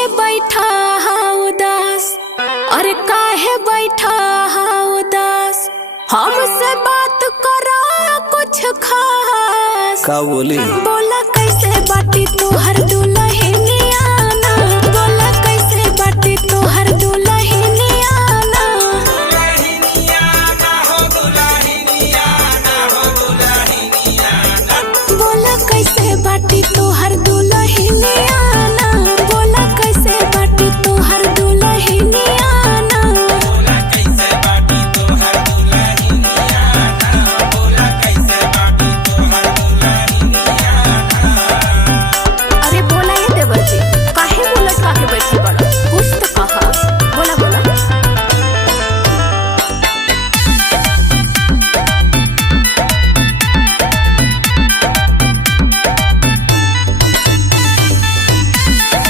काहे बैठा उदास, अरे काहे बैठा उदास, हमसे बात करा कुछ खास। का बोली? बोला कैसे बाटी तू हर